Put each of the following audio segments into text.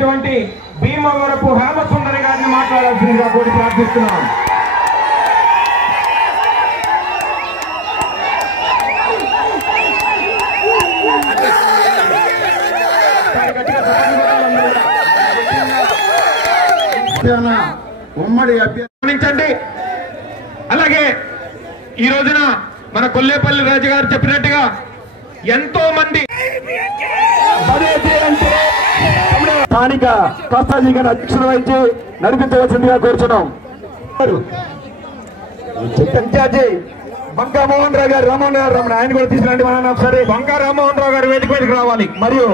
అయినటువంటి భీమవరపు హేమసుందరి గారిని మాట్లాడాల్సిందిగా కోరి ప్రార్థిస్తున్నాం. ఉమ్మడి అభ్యర్థించండి. అలాగే ఈ రోజున మన కొల్లేపల్లి రాజు గారు చెప్పినట్టుగా ఎంతో మంది స్థానిక ప్రస్తాజీగా అధ్యక్షుడు వహించి నడిపించవలసిందిగా కోరుచున్నాం. ఇన్ఛార్జి బంకా మోహన్ రావు గారు రామోహన్ ఆయన కూడా తీసుకురండి. మన ఒకసారి బంకా రామ్మోహన్ రావు గారు వేదిక మీదకి రావాలి. మరియు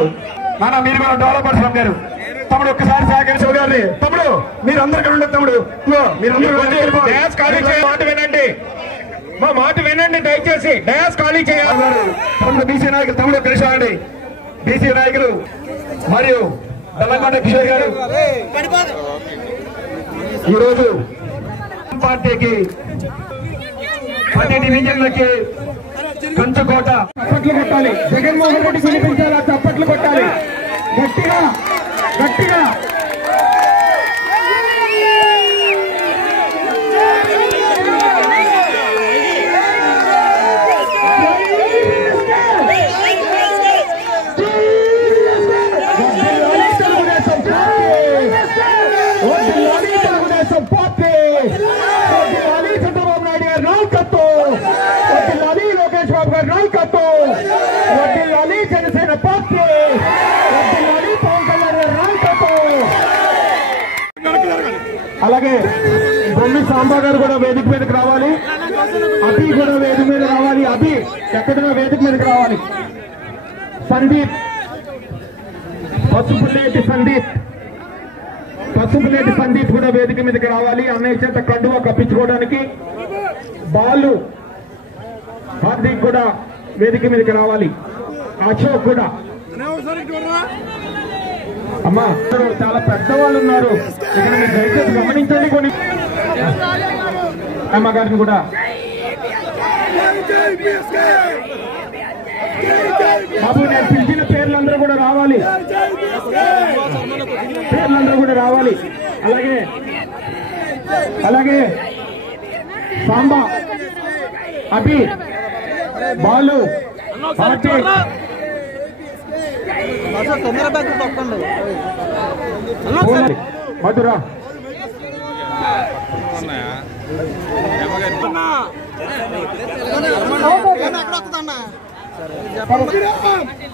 మన మీరు కూడా డెవలపర్స్ గారు తమ్ముడు ఒక్కసారి సహకరించు గారిని. తమ్ముడు మీరు అందరికీ ఉండదు. తమ్ముడు డయాస్ ఖాళీ మాట వినండి, మా మాట వినండి దయచేసి. డయాస్ ఖాళీ చేయాలి. తమ్ముడు బీసీ నాయకులు తమ్ముడు కలిసి బీసీ నాయకులు మరియు తెలంగాణ కిషోర్ గారు ఈరోజు పార్టీకి 10 డివిజన్లకి కంచుకోట చప్పట్లు కొట్టాలి. జగన్మోహన్ రెడ్డి పిలిపించాలా? చప్పట్లు కొట్టాలి గట్టిగా గట్టిగా. అలాగే బొమ్మి సాంబా గారు కూడా వేదిక మీదకి రావాలి. అభి కూడా వేదిక మీద రావాలి. అభి ఎక్కడైనా వేదిక మీదకి రావాలి. సందీప్ పసుపులేటి సందీప్ కూడా వేదిక మీదకి రావాలి. అన్నయ్య చేత కండువా కప్పించుకోవడానికి. బాలు హార్దిక్ కూడా వేదిక మీదకి రావాలి. అశోక్ కూడా. అమ్మా చాలా పెద్దవాళ్ళు ఉన్నారు ఇక్కడ, మీరు దయచేసి గమనించండి. కొన్ని అమ్మగారిని కూడా బాబు నేను పిలిచిన పేర్లందరూ కూడా రావాలి. అలాగే సాంబా, అభి, బాలు, హార్దిక్, మధుర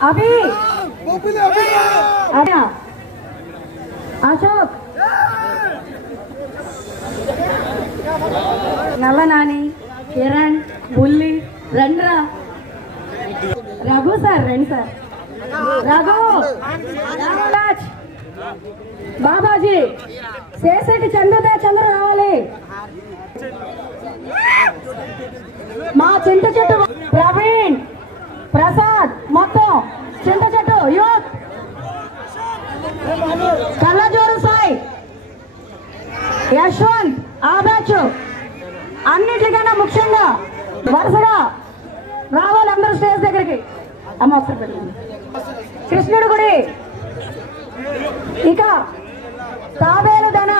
అభి, అశోక్, నల్ల నాని, కిరణ్, బుల్లి, రండ్రా, రఘు సార్ రండి సార్. రఘు, రామరాజ్, బాబాజీ, శేషటి చంద్ర రావాలి. మా చింత చెట్టు ప్రవీణ్, ప్రసాద్, మొత్తం చింత చెట్టు యూత్, కళ్ళజోరు సాయి, యశ్వంత్, ఆ బ్యాచ్ అన్నిటికన్నా ముఖ్యంగా వరుసగా రావాలి అందరూ స్టేజ్ దగ్గరికి. అమ్మ ఒకసారి పెట్టండి. కృష్ణుడు గుడి, ఇక తాబేలు ధన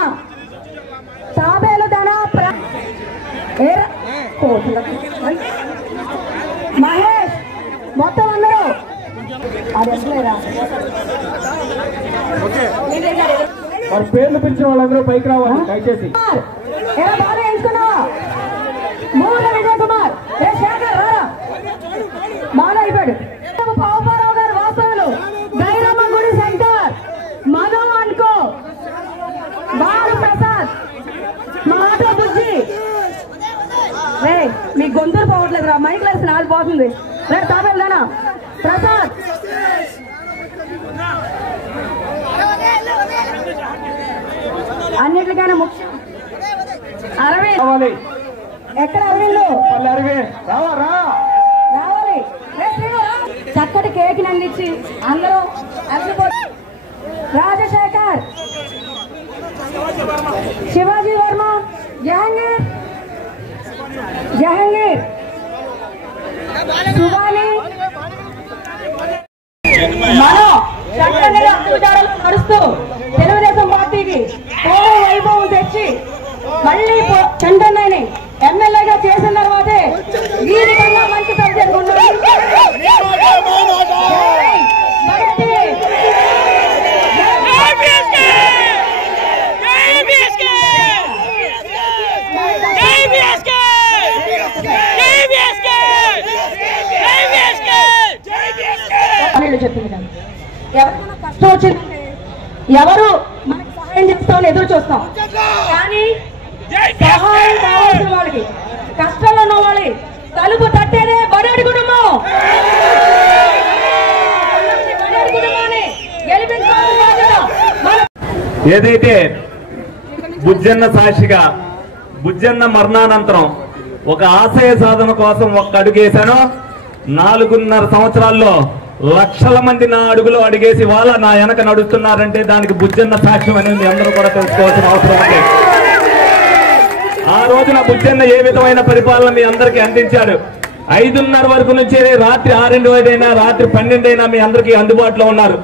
మహేష్, మొత్తం అందరూ మరి పేర్లు పిలిచిన వాళ్ళందరూ పైకి రావాలి దయచేసి. బాగా ఎంచుకున్నావా? మూల విజయ్ కుమార్, శేఖర్ రారా, బాగా అయిపోయాడు. పావుపారావు గారు వాస్తవులు, గైరమ్మ గుడి శంకర్, మను అనుకో, బాలు ప్రసాద్, మా ఆటో బుజ్జి. రే మీ గొంతులు పోవట్లేదు రా, మైక్ లేసి నాలుగు పోతుంది. రే తాబేల్దానా ప్రసాద్, అన్నిటికైనా ముఖ్యం అరవింద్. ఎక్కడ అరవింద్? రావాలి. చక్కటి కేక్ అందించి అందరూ రాజశేఖర్, శివాజీ వర్మ, జహంగీర్, సుబాని, మనో చక్కగా అడుగుజాడలు నడుస్తూ తెలుగుదేశం పార్టీకి పూర్వ వైభవం తెచ్చి మళ్ళీ చంటన్నని ఎమ్మెల్యేగా చేసిన తర్వాతే వీరికన్నా మంచి సబ్జెక్ట్ ఉన్నది. చెప్పింది కదా, ఎవరికైనా కష్టం వచ్చిందంటే ఎవరు మనకి సహాయం చేస్తామని ఎదురు చూస్తాం, కానీ సహాయం కావాల్సిన వాళ్ళకి, కష్టంలో ఉన్న వాళ్ళకి తలుపు తట్టేదే బడేడి కుటుంబం. బడేడి కుటుంబాన్ని గెలిపించాల్సిన బాధ్యత మన. ఏదైతే బుజ్జన్న సాక్షిగా బుజ్జన్న మరణానంతరం ఒక ఆశయ సాధన కోసం ఒక్క అడుగేశానో 4.5 సంవత్సరాల్లో లక్షల మంది నా అడుగులో అడిగేసి వాళ్ళ నా వెనక నడుస్తున్నారంటే దానికి బుజ్జన్న సాక్ష్యం అనేది మీ అందరూ కూడా తెలుసుకోవాల్సిన అవసరం ఉంది. ఆ రోజున బుజ్జన్న ఏ విధమైన పరిపాలన మీ అందరికీ అందించాడు. 5:30 వరకు నుంచి రాత్రి 6 అయినా రాత్రి 12 అయినా మీ అందరికీ అందుబాటులో ఉన్నారు.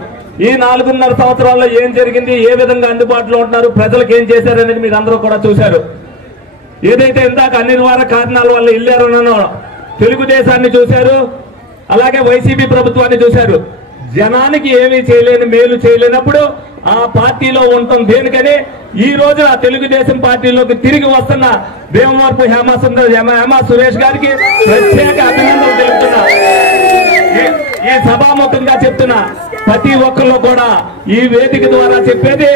ఈ 4.5 సంవత్సరాల్లో ఏం జరిగింది, ఏ విధంగా అందుబాటులో ఉంటున్నారు, ప్రజలకు ఏం చేశారనేది మీరు అందరూ కూడా చూశారు. ఏదైతే ఇందాక అనివార్య కారణాల వల్ల ఇల్లారనో తెలుగుదేశాన్ని చూశారు, అలాగే వైసీపీ ప్రభుత్వాన్ని చూశారు. జనానికి ఏమీ చేయలేని, మేలు చేయలేనప్పుడు ఆ పార్టీలో ఉండటం దేనికని ఈ రోజు ఆ తెలుగుదేశం పార్టీలోకి తిరిగి వస్తున్న భీమవరపు హేమా సురేష్ గారికి ప్రత్యేక అభినందనలు తెలుపుతున్నా. ఈ సభాముఖంగా చెప్తున్నా, ప్రతి ఒక్కరు కూడా ఈ వేదిక ద్వారా చెప్పేది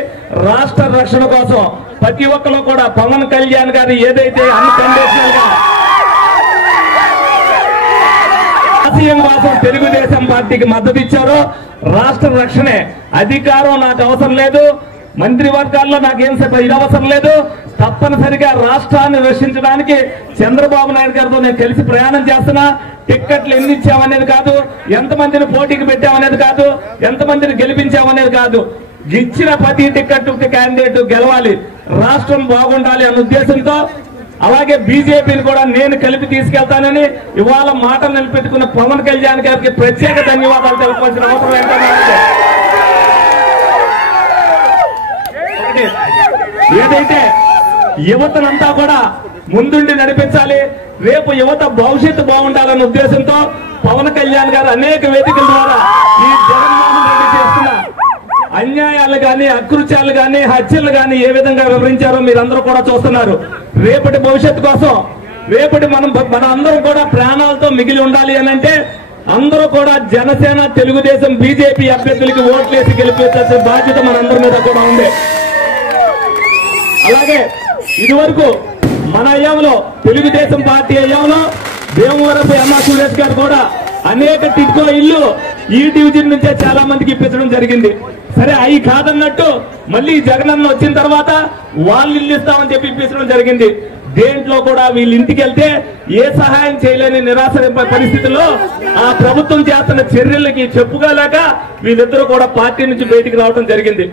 రాష్ట్ర రక్షణ కోసం ప్రతి ఒక్కరు కూడా పవన్ కళ్యాణ్ గారు ఏదైతే అన్కండిషనల్ గా ఆశయం కోసం తెలుగుదేశం పార్టీకి మద్దతు ఇచ్చారో, రాష్ట్ర రక్షణే అధికారం నాకు అవసరం లేదు, మంత్రివర్గాల్లో నాకేం ఇది అవసరం లేదు, తప్పనిసరిగా రాష్ట్రాన్ని రక్షించడానికి చంద్రబాబు నాయుడు గారితో నేను కలిసి ప్రయాణం చేస్తున్నా. టిక్కెట్లు ఎన్ని ఇచ్చామనేది కాదు, ఎంతమందిని పోటీకి పెట్టామనేది కాదు, ఎంతమందిని గెలిపించామనేది కాదు, ఇచ్చిన ప్రతి టిక్కెట్ క్యాండిడేట్ గెలవాలి, రాష్ట్రం బాగుండాలి అన్న ఉద్దేశంతో, అలాగే బీజేపీని కూడా నేను కలిపి తీసుకెళ్తానని ఇవాళ మాటలు నిలబెట్టుకున్న పవన్ కళ్యాణ్ గారికి ప్రత్యేక ధన్యవాదాలు తెలుపాల్సిన అవసరం ఏంటంటే, ఏదైతే యువతనంతా కూడా ముందుండి నడిపించాలి, రేపు యువత భవిష్యత్తు బాగుండాలన్న ఉద్దేశంతో పవన్ కళ్యాణ్ గారు అనేక వేదికల ద్వారా ఈ జగన్మోహన్ రెడ్డి చేస్తున్న అన్యాయాలు గాని, అకృత్యాలు గాని, హత్యలు గాని ఏ విధంగా వివరించారో మీరందరూ కూడా చూస్తున్నారు. రేపటి భవిష్యత్తు కోసం, రేపటి మన అందరం కూడా ప్రాణాలతో మిగిలి ఉండాలి అని అంటే అందరూ కూడా జనసేన, తెలుగుదేశం, బీజేపీ అభ్యర్థులకి ఓట్లేసి గెలిపించాల్సిన బాధ్యత మనందరి మీద కూడా ఉంది. అలాగే ఇదివరకు మన అయ్యంలో తెలుగుదేశం పార్టీ అయ్యంలో భీమవరపు హేమా సురేష్ గారు కూడా అనేక టిడ్కో ఇల్లు ఈ డివిజన్ నుంచే చాలా మందికి ఇప్పించడం జరిగింది. సరే అవి కాదన్నట్టు మళ్ళీ జగనన్న వచ్చిన తర్వాత వాళ్ళు ఇల్లు ఇస్తామని చెప్పి ఇప్పించడం జరిగింది. దేంట్లో కూడా వీళ్ళ ఇంటికి వెళ్తే ఏ సహాయం చేయలేని నిరాశ పరిస్థితుల్లో ఆ ప్రభుత్వం చేస్తున్న చర్యలకి చెప్పుకోలేక వీళ్ళిద్దరూ కూడా పార్టీ నుంచి బయటికి రావడం జరిగింది.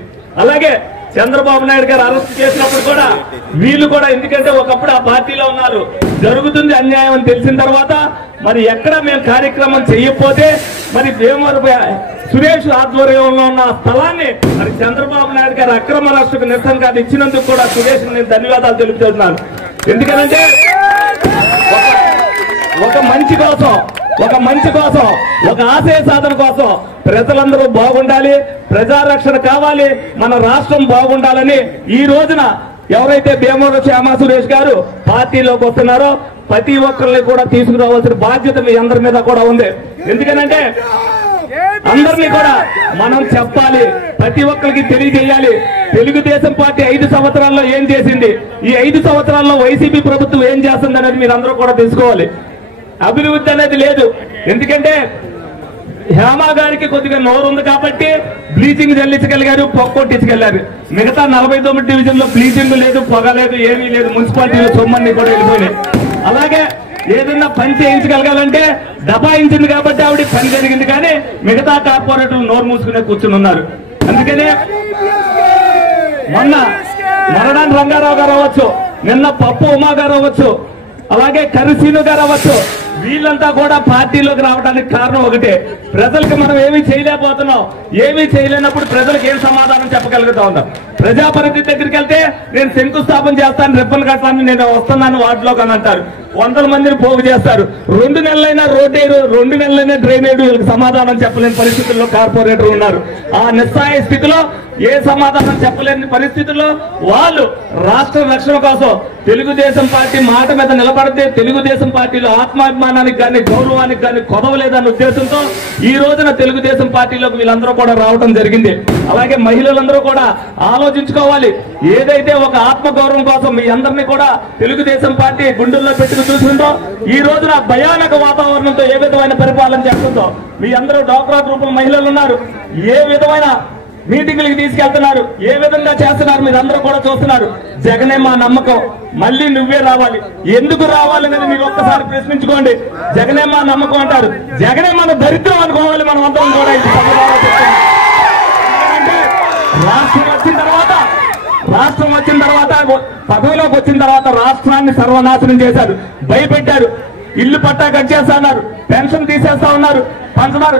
అలాగే చంద్రబాబు నాయుడు గారు అరెస్ట్ చేసినప్పుడు కూడా వీళ్ళు కూడా, ఎందుకంటే ఒకప్పుడు ఆ పార్టీలో ఉన్నారు, జరుగుతుంది అన్యాయం అని తెలిసిన తర్వాత మరి ఎక్కడ మేము కార్యక్రమం చేయకపోతే మరి భీమవరపు సురేష్ ఆధ్వర్యంలో ఉన్న స్థలాన్ని మరి చంద్రబాబు నాయుడు గారు అక్రమ అరెస్టుకు నిరసన కార్డు ఇచ్చినందుకు కూడా సురేష్ నేను ధన్యవాదాలు తెలుపుతున్నాను. ఎందుకంటే ఒక మంచి కోసం ఒక ఆశయ సాధన కోసం ప్రజలందరూ బాగుండాలి, ప్రజారక్షణ కావాలి, మన రాష్ట్రం బాగుండాలని ఈ రోజున ఎవరైతే భీమవరపు హేమా సురేష్ గారు పార్టీలోకి వస్తున్నారో ప్రతి ఒక్కరిని కూడా తీసుకురావాల్సిన బాధ్యత మీ అందరి మీద కూడా ఉంది. ఎందుకనంటే అందరినీ కూడా మనం చెప్పాలి, ప్రతి ఒక్కరికి తెలియజేయాలి. తెలుగుదేశం పార్టీ 5 సంవత్సరాల్లో ఏం చేసింది, ఈ 5 సంవత్సరాల్లో వైసీపీ ప్రభుత్వం ఏం చేస్తుంది అనేది మీరు అందరూ కూడా తెలుసుకోవాలి. అభివృద్ధి అనేది లేదు. ఎందుకంటే హేమా గారికి కొద్దిగా నోరు ఉంది కాబట్టి బ్లీచింగ్ చల్లించగలిగారు, పొగ కొట్టించగలిగారు. మిగతా 49 డివిజన్ లో బ్లీచింగ్ లేదు, పొగ లేదు, ఏమీ లేదు. మున్సిపాలిటీలో సొమ్మన్ని కూడా వెళ్ళిపోయినాయి. అలాగే ఏదన్నా పని చేయించగలగాలంటే దబాయించింది కాబట్టి ఆవిడ పని జరిగింది, కానీ మిగతా కార్పొరేటర్లు నోరు మూసుకునే కూర్చుని ఉన్నారు. అందుకనే మొన్న మరణాన్ని రంగారావు గారు అవ్వచ్చు, నిన్న పప్పు ఉమా గారు అవ్వచ్చు, అలాగే కరుసీను గారు అవ్వచ్చు, వీళ్ళంతా కూడా పార్టీలోకి రావడానికి కారణం ఒకటే, ప్రజలకు మనం ఏమీ చేయలేకపోతున్నాం. ఏమీ చేయలేనప్పుడు ప్రజలకు ఏం సమాధానం చెప్పగలుగుతా ఉన్నాం. ప్రజాప్రతినిధి దగ్గరికి వెళ్తే నేను శంకుస్థాపన చేస్తాను, రిబ్బన్ కట్టాలని నేను వస్తున్నాను వార్డులోకి అని అంటారు. 100 మందిని పోగు చేస్తారు. 2 నెలలైనా రోడ్ వేయరు, 2 నెలలైనా డ్రైన్ వేయరు. వీళ్ళకి సమాధానం చెప్పలేని పరిస్థితుల్లో కార్పొరేటర్ ఉన్నారు. ఆ నిస్సాయ స్థితిలో, ఏ సమాధానం చెప్పలేని పరిస్థితుల్లో వాళ్ళు రాష్ట్ర రక్షణ కోసం తెలుగుదేశం పార్టీ మాట మీద నిలబడితే తెలుగుదేశం పార్టీలో ఆత్మాభిమానానికి కానీ గౌరవానికి కానీ కొదవలేదన్న ఉద్దేశంతో ఈ రోజున తెలుగుదేశం పార్టీలోకి వీళ్ళందరూ కూడా రావడం జరిగింది. అలాగే మహిళలందరూ కూడా ఆలోచించుకోవాలి. ఏదైతే ఒక ఆత్మగౌరవం కోసం మీ అందరినీ కూడా తెలుగుదేశం పార్టీ గుండెల్లో పెట్టుకు చూస్తుందో, ఈ రోజున భయానక వాతావరణంతో ఏ విధమైన పరిపాలన చేస్తుందో, మీ అందరూ డ్వాక్రా గ్రూపుల మహిళలు ఉన్నారు, ఏ విధమైన మీటింగ్లకు తీసుకెళ్తున్నారు, ఏ విధంగా చేస్తున్నారు మీరందరూ కూడా చూస్తున్నారు. జగనే మా నమ్మకం, మళ్ళీ నువ్వే రావాలి. ఎందుకు రావాలనేది మీరు ఒక్కసారి ప్రశ్నించుకోండి. జగనే మా నమ్మకం అంటారు, జగనే మన దరిద్రం అనుకోవాలి. మనం అందరం కూడా రాష్ట్రం వచ్చిన తర్వాత పదవిలోకి వచ్చిన తర్వాత రాష్ట్రాన్ని సర్వనాశనం చేశారు, భయపెట్టారు. ఇల్లు పట్టా కట్ చేస్తా ఉన్నారు, పెన్షన్ తీసేస్తా ఉన్నారు, పంచదారు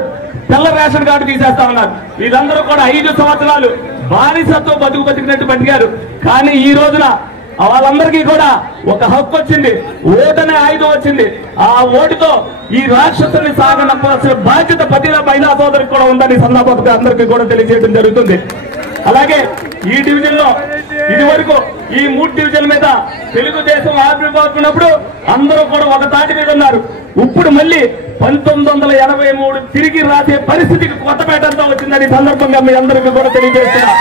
తెల్ల రేషన్ కార్డు తీసేస్తా ఉన్నారు. వీళ్ళందరూ కూడా 5 సంవత్సరాలు బానిసత్వం బతికినట్టు బతికారు. కానీ ఈ రోజున వాళ్ళందరికీ కూడా ఒక హక్కు వచ్చింది, ఓటనే ఆయుధం వచ్చింది. ఆ ఓటుతో ఈ రాక్షసుని సాగనంపాల్సిన బాధ్యత ప్రతి మహిళా సోదరికి కూడా ఉందని సందర్భంగా అందరికీ కూడా తెలియజేయడం జరుగుతుంది. అలాగే ఈ డివిజన్ లో ఇది వరకు ఈ 3 డివిజన్ల మీద తెలుగుదేశం ఆవిర్భావించినప్పుడు అందరూ కూడా ఒక తాటి మీద ఉన్నారు. ఇప్పుడు మళ్ళీ 1983 తిరిగి రాసే పరిస్థితికి కొత్తపేటంతో వచ్చిందని సందర్భంగా మీ అందరికీ కూడా తెలియజేస్తున్నా.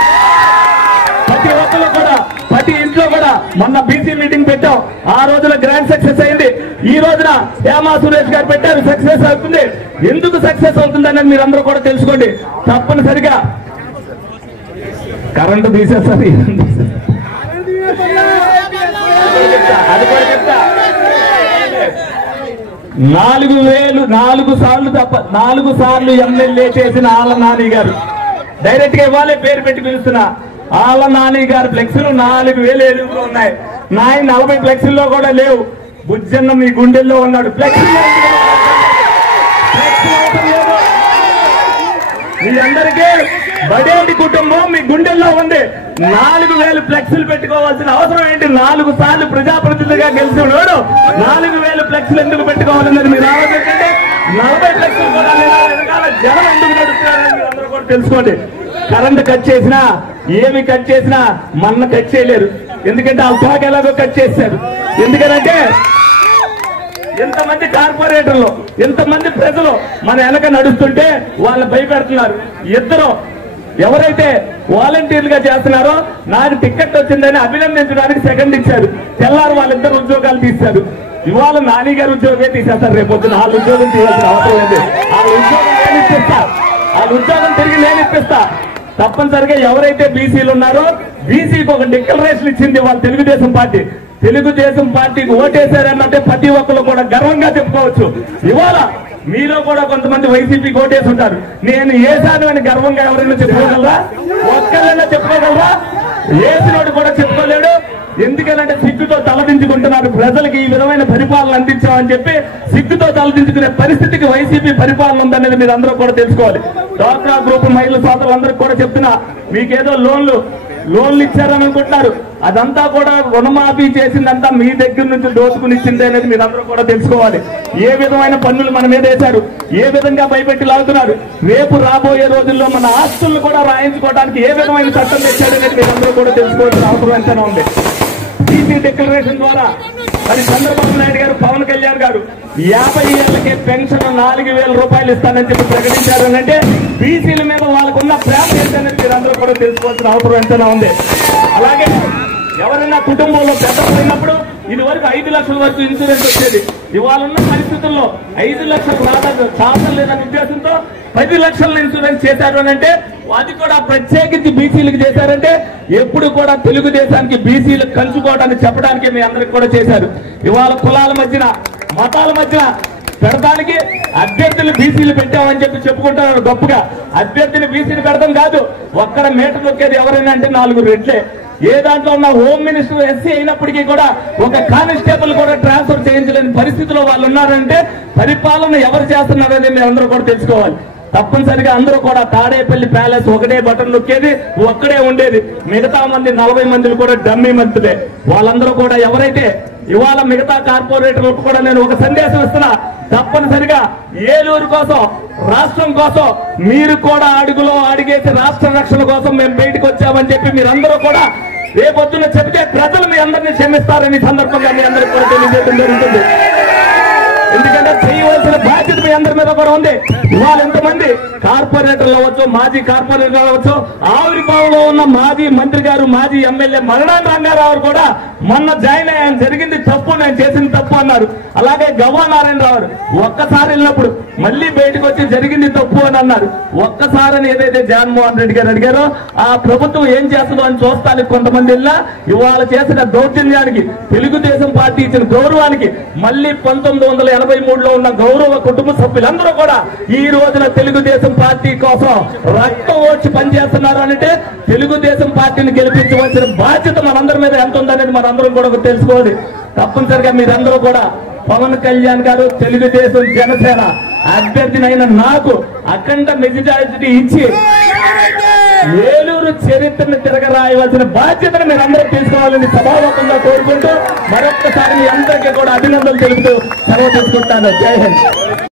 ప్రతి ఒక్కరు కూడా ప్రతి ఇంట్లో కూడా మొన్న బీసీ మీటింగ్ పెట్టాం, ఆ రోజున గ్రాండ్ సక్సెస్ అయింది. ఈ రోజున హేమా సురేష్ గారు పెట్టారు, సక్సెస్ అవుతుంది. ఎందుకు సక్సెస్ అవుతుందని మీరందరూ కూడా తెలుసుకోండి. తప్పనిసరిగా కరెంటు తీసేస్తారు, అది కూడా చెప్తా. 4 సార్లు తప్ప 4 సార్లు ఎమ్మెల్యే చేసిన ఆళ్ళ నాని గారు, డైరెక్ట్ గా ఇవ్వాలే పేరు పెట్టి పిలుస్తున్నా. ఆళ్ళ నాని గారు ఫ్లెక్సులు 4000 ఎలుగులు ఉన్నాయి. 40 ఫ్లెక్సుల్లో కూడా లేవు. బుజ్జన్న మీ గుండెల్లో ఉన్నాడు. మీ అందరికీ బడేటి కుటుంబం మీ గుండెల్లో ఉంది. 4000 ఫ్లెక్సులు పెట్టుకోవాల్సిన అవసరం ఏంటి? 4 సార్లు ప్రజాప్రతినిధిగా గెలిచినోడు 4000 ఫ్లెక్సులు ఎందుకు పెట్టుకోవాలన్నది మీరు ఆలోచించండి. 40 ఫ్లెక్సులు కూడా జనం ఎందుకు నడుస్తున్నారని మీరు అందరూ కూడా తెలుసుకోండి. కరెంట్ కట్ చేసినా, ఏమి కట్ చేసినా మన్న కట్ చేయలేరు. ఎందుకంటే ఆ టాక్ ఎలాగో కట్ చేశారు. ఎందుకంటే ఎంతమంది కార్పొరేటర్లు, ఎంతమంది ప్రజలు మన వెనక నడుస్తుంటే వాళ్ళు భయపెడుతున్నారు. ఇద్దరు ఎవరైతే వాలంటీర్లుగా చేస్తున్నారో నాకు టికెట్ వచ్చిందని అభినందించడానికి సెకండ్ ఇచ్చారు. తెల్లారు వాళ్ళిద్దరు ఉద్యోగాలు తీశారు. ఇవాళ నాని గారి ఉద్యోగమే తీసేస్తారు. రేపొద్దున వాళ్ళ ఉద్యోగం తీయాల్సిన అవసరం లేదు. వాళ్ళ ఉద్యోగం నేను ఇప్పిస్తా, వాళ్ళ ఉద్యోగం తిరిగి నేను ఇప్పిస్తా. తప్పనిసరిగా ఎవరైతే బీసీలు ఉన్నారో బీసీకి ఒక డిక్లరేషన్ ఇచ్చింది వాళ్ళ తెలుగుదేశం పార్టీ. తెలుగుదేశం పార్టీకి ఓటేశారన్నంటే ప్రతి ఒక్కరు కూడా గర్వంగా చెప్పుకోవచ్చు. ఇవాళ మీలో కూడా కొంతమంది వైసీపీకి ఓటేసి ఉంటారు. నేను వేసాను అని గర్వంగా ఎవరైనా చెప్పుకోగలరా? ఒక్కరైనా చెప్పుకోగలరా? వేసినోడు కూడా చెప్పుకోలేడు. ఎందుకనంటే సిగ్గుతో తలదించుకుంటున్నారు. ప్రజలకు ఈ విధమైన పరిపాలన అందించామని చెప్పి సిగ్గుతో తలదించుకునే పరిస్థితికి వైసీపీ పరిపాలన ఉందనేది మీరు అందరూ కూడా తెలుసుకోవాలి. డ్వాక్రా గ్రూప్ మహిళా సోదరులందరికీ కూడా చెప్తున్నా, మీకేదో లోన్లు ఇచ్చారని అనుకుంటున్నారు. అదంతా కూడా రుణమాఫీ చేసిందంతా మీ దగ్గర నుంచి దోచుకుని ఇచ్చింది అనేది మీరు అందరూ కూడా తెలుసుకోవాలి. ఏ విధమైన పన్నులు మన మీద వేశారు, ఏ విధంగా భయపెట్టి లాగుతున్నారు. రేపు రాబోయే రోజుల్లో మన ఆస్తులను కూడా రాయించుకోవడానికి ఏ విధమైన చట్టం తెచ్చాడు అనేది మీరు అందరూ కూడా తెలుసుకోవాల్సిన అవసరం ఎంతైనా ఉంది. బీసీ డిక్లరేషన్ ద్వారా మరి చంద్రబాబు నాయుడు గారు, పవన్ కళ్యాణ్ గారు 50 ఏళ్లకే పెన్షన్ 4000 రూపాయలు ఇస్తానని చెప్పి ప్రకటించారు. అంటే బీసీల మీద వాళ్ళకున్న ప్రేమ ఏంటనేది మీరు అందరూ కూడా తెలుసుకోవాల్సిన అవసరం ఎంతైనా ఉంది. అలాగే ఎవరైనా కుటుంబంలో పెద్ద పోయినప్పుడు ఇది వరకు 5 లక్షల వరకు ఇన్సూరెన్స్ వచ్చేది. ఇవాళ ఉన్న పరిస్థితుల్లో 5 లక్షలు శాతం లేదనే ఉద్దేశంతో 10 లక్షల ఇన్సూరెన్స్ చేశారు అని అంటే అది కూడా ప్రత్యేకించి బీసీలకు చేశారంటే ఎప్పుడు కూడా తెలుగుదేశానికి బీసీలకు కంచుకోవడానికి చెప్పడానికి మీ అందరికి కూడా చేశారు. ఇవాళ కులాల మధ్యన, మతాల మధ్యన పెడతానికి అభ్యర్థులు బీసీలు పెట్టామని చెప్పి చెప్పుకుంటున్నారు గొప్పగా. అభ్యర్థులు బీసీలు పెడతాం కాదు, ఒక్కడ మీటర్ నొక్కేది ఎవరైనా అంటే 4 రెట్లే. ఏ దాంట్లో ఉన్న హోమ్ మినిస్టర్ ఎస్సీ అయినప్పటికీ కూడా ఒక కానిస్టేబుల్ కూడా ట్రాన్స్ఫర్ చేయించలేని పరిస్థితిలో వాళ్ళు ఉన్నారంటే పరిపాలన ఎవరు చేస్తున్నారని మేము అందరూ కూడా తెలుసుకోవాలి. తప్పనిసరిగా అందరూ కూడా తాడేపల్లి ప్యాలెస్ ఒకటే బటన్ నొక్కేది, ఒక్కడే ఉండేది. మిగతా మంది 40 మందిని కూడా డమ్మీ మంత్రులే. వాళ్ళందరూ కూడా ఎవరైతే ఇవాళ మిగతా కార్పొరేటర్లకు కూడా నేను ఒక సందేశం ఇస్తున్నా, తప్పనిసరిగా ఏలూరు కోసం, రాష్ట్రం కోసం మీరు కూడా అడుగులో అడిగేసి రాష్ట్ర రక్షణ కోసం మేము బయటకు వచ్చామని చెప్పి మీరందరూ కూడా రేపొద్దున చెబితే ప్రజలు మీ అందరినీ క్షమిస్తారని సందర్భంగా మీ అందరికీ కూడా తెలియజేయడం జరుగుతుంది. ఎందుకంటే చేయవలసిన బాధ్యత మీ అందరి మీద కూడా ఉంది. ఇవాళ ఎంతమంది కార్పొరేటర్లు అవ్వచ్చు, మాజీ కార్పొరేటర్లు అవ్వచ్చు, ఆవిర్భావంలో ఉన్న మాజీ మంత్రి గారు, మాజీ ఎమ్మెల్యే మరణాన్ని రంగారావు కూడా మొన్న జాయిన్ అయ్యాను, జరిగింది తప్పు, నేను చేసింది తప్పు అన్నారు. అలాగే గవ్వా నారాయణరావు ఒక్కసారి వెళ్ళినప్పుడు మళ్ళీ బయటకు వచ్చి జరిగింది తప్పు అని అన్నారు. ఒక్కసారి ఏదైతే జగన్మోహన్ రెడ్డి గారు అడిగారో ఆ ప్రభుత్వం ఏం చేస్తుందో అని చూస్తానికి కొంతమంది వెళ్ళా ఇవాళ చేసిన దౌర్జన్యానికి, తెలుగుదేశం పార్టీ ఇచ్చిన గౌరవానికి మళ్ళీ 1983లో ఉన్న గౌరవ కుటుంబ సభ్యులందరూ కూడా ఈ రోజున తెలుగుదేశం పార్టీ కోసం రక్తం ఓడ్చి పనిచేస్తున్నారు అంటే తెలుగుదేశం పార్టీని గెలిపించవలసిన బాధ్యత మనందరి మీద ఎంత ఉందనేది మనందరం కూడా తెలుసుకోవాలి. తప్పనిసరిగా మీరందరూ కూడా పవన్ కళ్యాణ్ గారు తెలుగుదేశం జనసేన అభ్యర్థినైన నాకు అఖండ మెజారిటీ ఇచ్చి ఏలూరు చరిత్రను తిరగరాయవలసిన బాధ్యతను మీరందరూ తీసుకోవాలని సభాముఖంగా కోరుకుంటూ మరొక్కసారి మీ అందరికీ కూడా అభినందనలు తెలుపుతూ సెలవు తీసుకుంటాను. జై హింద్.